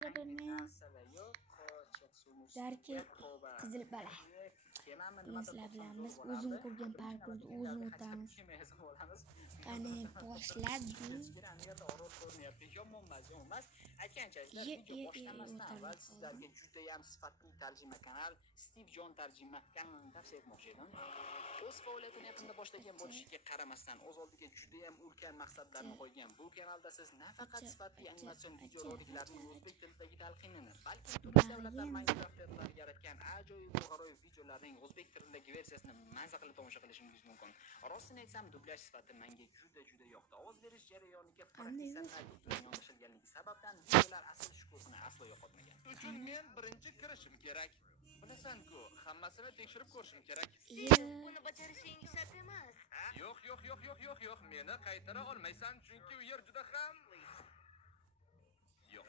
Bilmayman. Darki qizil bala. Bugun sizlar bilan biz o'zim ko'rgan parkurni o'zim o'tamiz. Qani boshladik. Avval sizlarga juda ham sifatli tarjima kanal Steve Jon tarjima kanalini tavsiya etmoqchi edim. O'z faoliyatini yaqinda boshlagan bo'lishiga qaramasdan, o'z oldiga juda ham ulkan maqsadlarni qo'ygan bu kanalda siz nafaqat sifatli animatsion videoroliklarning o'zbek tilidagi talqinini, balki turli davlatlar Minecraft'lar yaratgan ajoyib va g'aroyib videolarning o'zbek tilidagi versiyasini mazza qilib tomosha qilishingiz mumkin. Rostini aytsam, dublyaj sifati menga juda yoqdi. Ovoz berish jarayoniga professionallik yondoshilganligi sababdan videolar asl shukuhini aslo yo'qotmagan. Uchun men birinchi kirishim kerak. Bilasan-ku, hammasini tekshirib ko'rishim kerak. Buni bajarishing shart emas. Yo'q. Meni qaytara olmaysan, chunki u yer juda ham Yo'q.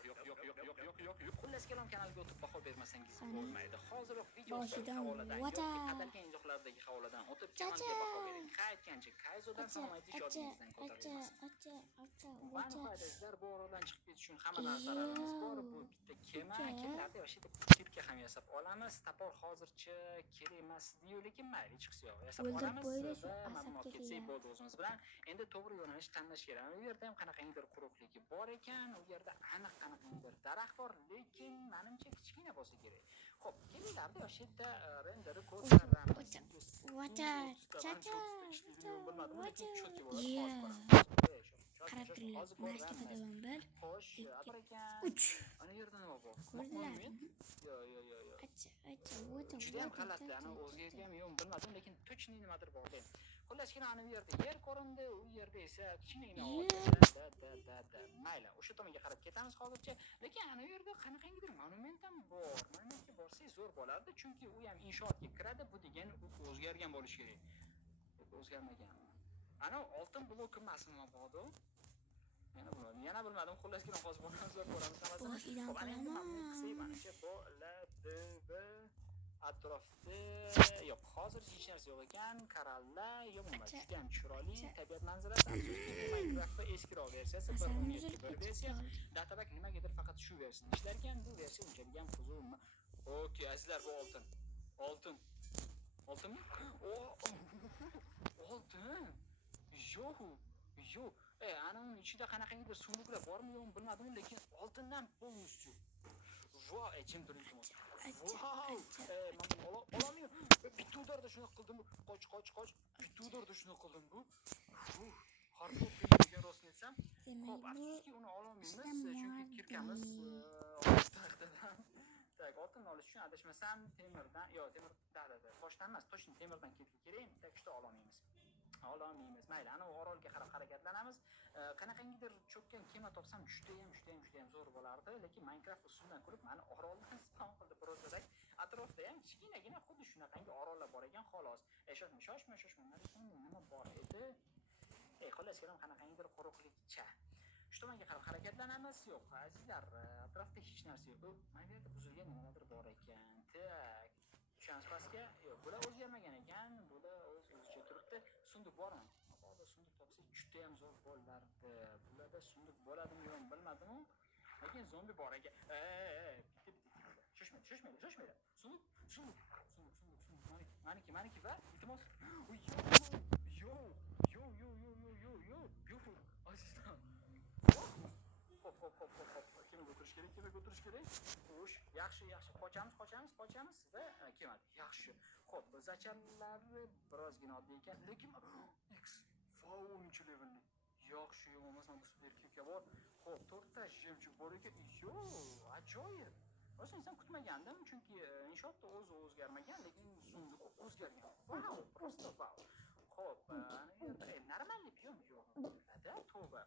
Xullas kalom kanalga o'tib baho bermasangiz bo'lmaydi. Hoziroq video Boshidan havoladan vata. yoki qadalgan izohlardagi havoladan o'tib kanalga baho bering. Qaytgancha Kayzodan samoyat ijodingizdan ko'tarilamiz. Sizlar bu oroldan chiqib ketish uchun hamma narsalarimiz bor. Bu bitta kema, kimlarda yoshi deb kirka ham yasab olamiz. Tapor hozircha kerak emas diyu, lekin mayli chiqsa yo'q. Yasab olamiz va mamnun ketsak bo'ldi o'zimiz bilan. Endi to'g'ri yo'nalish tanlash kerak. U yerda ham qanaqangidir quruqligi bor ekan, u yerda aniq qanaqangidir daraxt bor, lekin menimcha kichkina bo'lsa kerak. Xo'p, kimlarda yoshida renderi ko'rsatamiz. Qarab turinglar, mashka tadavan bir. Xo'sh, 3. ana yerda nima bor? Ko'rdilar. Juda ham g'alati, ana o'zgaga ham yo'q bilmadim, lekin точно nimadir bor. Xullas, ana bu yerda yer ko'rindi, u yerda esa kichkina mayli, o'sha tomonga qarab ketamiz hozircha. Lekin ana bu yerda qanaqangidir monument ham bor. Monumentga borsak zo'r bo'lardi, chunki u ham inshootga kiradi. Bu degani u o'zgargan bo'lishi kerak. O'zgarmagan. Ana oltin blok emasmi mabodo? Yana bilmadim. Xullas, hozir zo'r ko'ramiz hammasi. Xo'p, ana endi mamnun qilsak, mana bo'ladib atrofda yo'q, hozir hech narsa yo'q ekan. Korallar yo'qmi? Juda ham chiroyli tabiat manzarasi. Afsuski, Minecraft'ning eskiroq versiyasi 1.17 versiya. Databak nimagadir faqat shu versiyada ishlarkan. Bu versiya unchalik ham huzurmi? Okey, azizlar, bu oltin. Oltinmi? Oltin. Yo'q. Ana uni ichida qanaqangidir sumuklar bormi yo'qmi bilmadim, lekin oltindan polностью. Voy, jim turing. Olamıyorum. Bitudarda şunu qildim. Qoch. Bitudarda şunu qildim bu. Harbi o'qigan rostni aytsam. Xo'p, afsuski uni ololmaymiz, chunki kirkamiz taxtadan. Tak, oltin olish uchun adashmasam temirdan, toshdan emas, toshni temirdan ketga kerak, tak shuni ololmaymiz. Mayli, ana orolga qarab harakatlanamiz. Qanaqangidir cho'kkan kema topsam juda ham zo'r bo'lardi, lekin Minecraft usulidan ko'rib meni oroldan spawn qildi birodarak. Atrofda ham kichkinagina xuddi shunaqangi orollar bor ekan, xolos. Shoshma. Nima bor edi? Xullas, qanaqangidir quruqlikcha. Shu tomonga qarab harakatlanamiz. Yo'q, azizlar, atrofda hech narsa yo'q. Mana bu yerda buzilgan nimadir bor ekan. Tak. Tushamiz pastga. Yo'q, bular o'zgarmagan ekan. Bular o'zicha turibdi. Sunduq bormi? Mabodo sunduq topsak juda ham zo'r bo'lardi. Bularda sunduq bo'ladimi yo'qmi bilmadim. Lekin zombi bor ekan. Bitta. Shoshmaydi. Sunduq. Maniki va iltimos. Yo'q. Azizlar. Hop. Kemaga o'tirish kerak. Xo'sh, yaxshi. Qochamiz va kema. Yaxshi. Xo'p, zacharlari birozgina oddiy ekan, lekin X faunchi levelni. Yaxshi, emas, mana bu super kika bor. Xo'p, 4 ta jemchug bor ekan. Ajoyib. Rostdan aytsam kutmagandim, chunki inshootda o'zgarmagan, lekin sunduq o'zgargan. Wow, просто wow. Xo'p, normalniy piyom yo'q. Tavba.